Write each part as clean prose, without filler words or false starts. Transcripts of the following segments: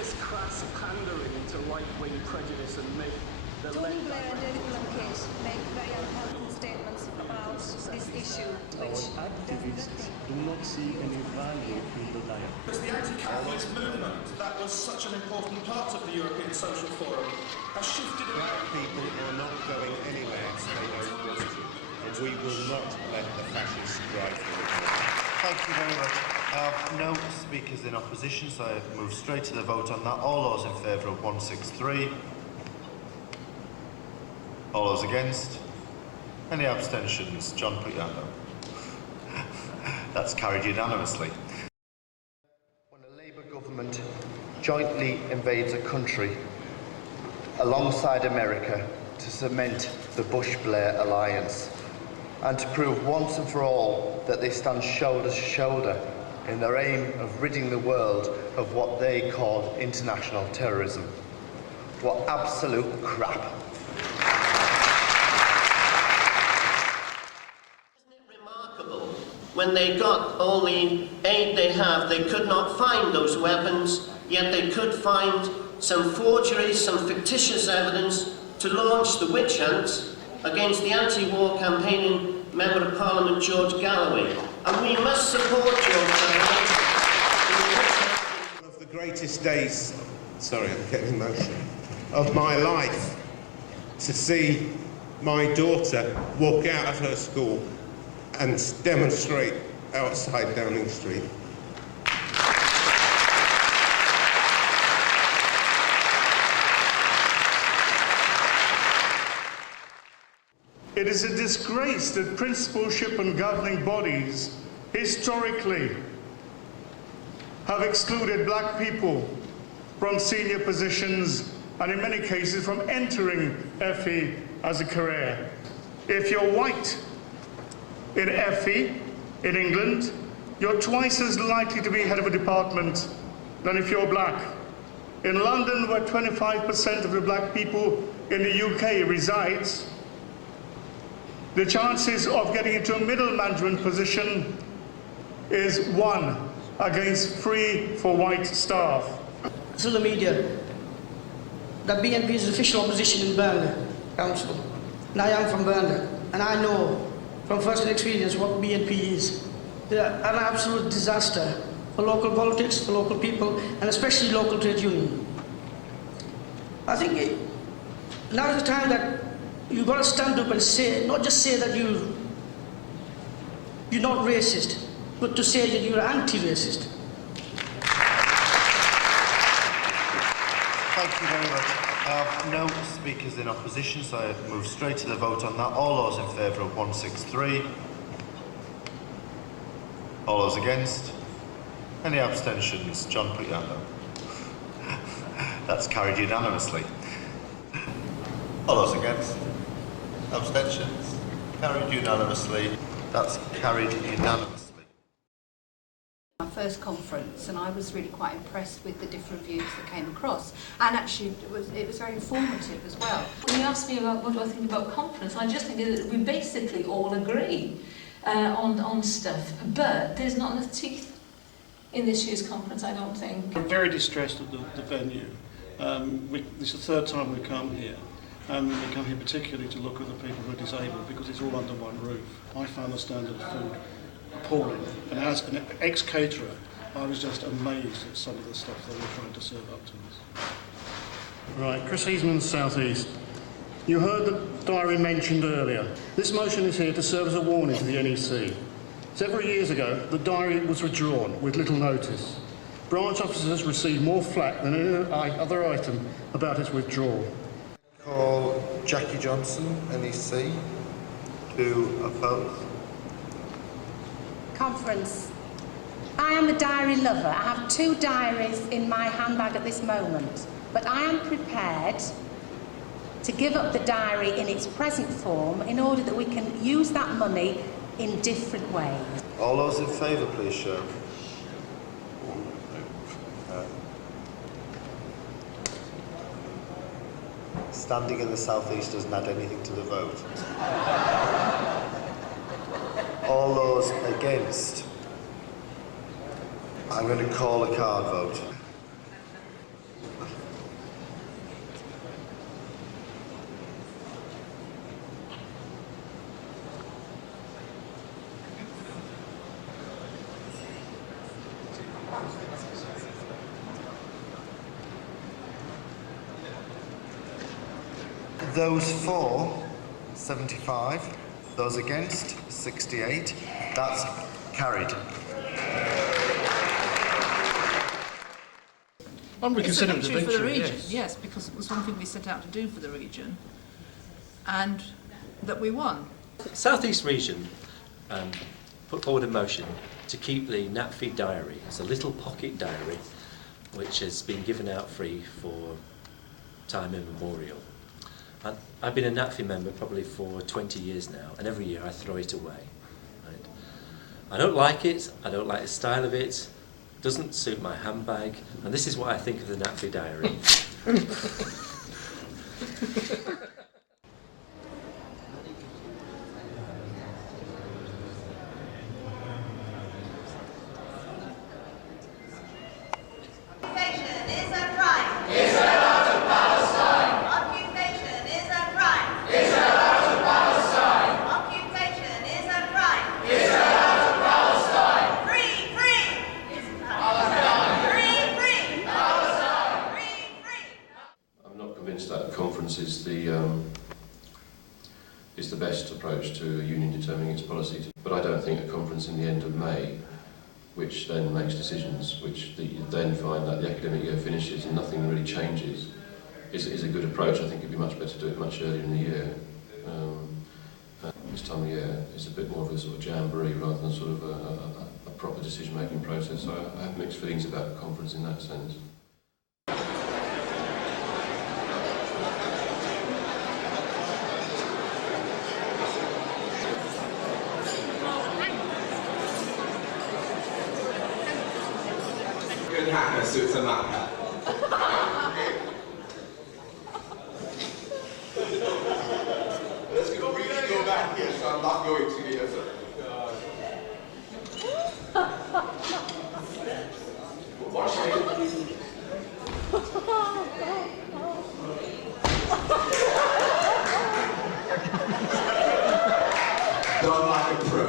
this crass pandering into right-wing prejudice and myth that Tony Blair and David Blunkett make very unhelpful statements about this issue, which activists do not see any value in the dialogue. It's the anti-capitalist movement that was such an important part of the European Social Forum has shifted Black people are not going anywhere if they don't want to, and we will not let the fascists drive them. Thank you very much. No speakers in opposition, so I move straight to the vote on that. All those in favour of 163? All those against? Any abstentions? John, put your hand up. That's carried unanimously. When a Labour government jointly invades a country alongside America to cement the Bush-Blair alliance and to prove once and for all that they stand shoulder to shoulder in their aim of ridding the world of what they call international terrorism. What absolute crap. When they got all the aid they have, they could not find those weapons, yet they could find some forgeries, some fictitious evidence to launch the witch hunt against the anti-war campaigning Member of Parliament George Galloway. And we must support George Galloway. One of the greatest days, sorry, I'm getting emotional, of my life, to see my daughter walk out of her school and demonstrate outside Downing Street. It is a disgrace that principalship and governing bodies historically have excluded black people from senior positions and in many cases from entering FE as a career. If you're white in FE in England, you're twice as likely to be head of a department than if you're black. In London, where 25% of the black people in the UK resides, the chances of getting into a middle management position is 1 against 3 for white staff. Through the media, that BNP is official opposition in Burnley Council. And I am from Burnley, and I know from first-hand experience what BNP is. They're an absolute disaster for local politics, for local people, and especially local trade union. I think now is the time that you've got to stand up and say, not just say that you're not racist, but to say that you're anti-racist. Thank you very much. No speakers in opposition, so I move straight to the vote on that. All those in favour of 163? All those against? Any abstentions? John, put your hand up. That's carried unanimously. All those against? Abstentions? Carried unanimously. That's carried unanimously. Our first conference, and I was really quite impressed with the different views that came across, and actually it was very informative as well. When you ask me about what do I think about conference, I just think that we basically all agree on stuff, but there's not enough teeth in this year's conference, I don't think. I'm very distressed at the venue. This is the third time we've come here, and we come here particularly to look at the people who are disabled because it's all under one roof. I found the standard of food appalling, and as an ex-caterer, I was just amazed at some of the stuff they were trying to serve up to us. Right, Chris Eastman, South East. You heard the diary mentioned earlier. This motion is here to serve as a warning to the NEC. Several years ago, the diary was withdrawn with little notice. Branch officers received more flack than any other item about its withdrawal. Call Jackie Johnson, NEC, to oppose. conference. I am a diary lover. I have 2 diaries in my handbag at this moment, but I am prepared to give up the diary in its present form in order that we can use that money in different ways. All those in favour, please show. Standing in the southeast doesn't add anything to the vote. All those against? I'm going to call a card vote. Those for, 75. Those against, 68. That's carried. I'm reconsidering It's the a victory for the victory, region, yes. yes, because it was something we set out to do for the region, and that we won. South East Region put forward a motion to keep the NATFHE diary as a little pocket diary which has been given out free for time immemorial. I've been a NATFHE member probably for 20 years now, and every year I throw it away. Right? I don't like it, I don't like the style of it, doesn't suit my handbag, and this is what I think of the NATFHE diary. That conference is the best approach to a union determining its policy. But I don't think a conference in the end of May, which then makes decisions, which you then find that the academic year finishes and nothing really changes, is a good approach. I think it'd be much better to do it much earlier in the year. This time of year is a bit more of a sort of jamboree rather than sort of a proper decision-making process. So I have mixed feelings about the conference in that sense. Good hacker suits a macker. Let's really go back here, so I'm not going to the other. Watch it. Done like a pro.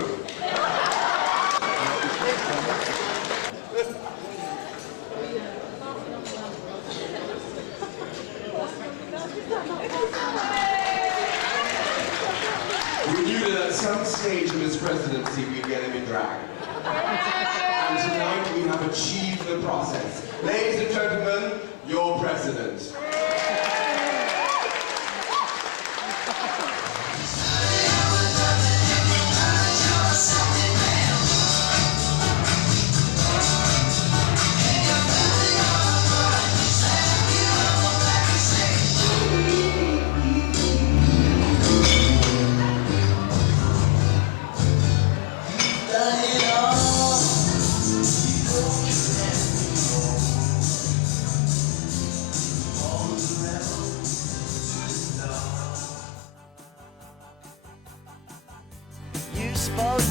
We knew that at some stage of his presidency we'd get him in drag. And tonight we have achieved the process. Ladies and gentlemen, your president. You spoke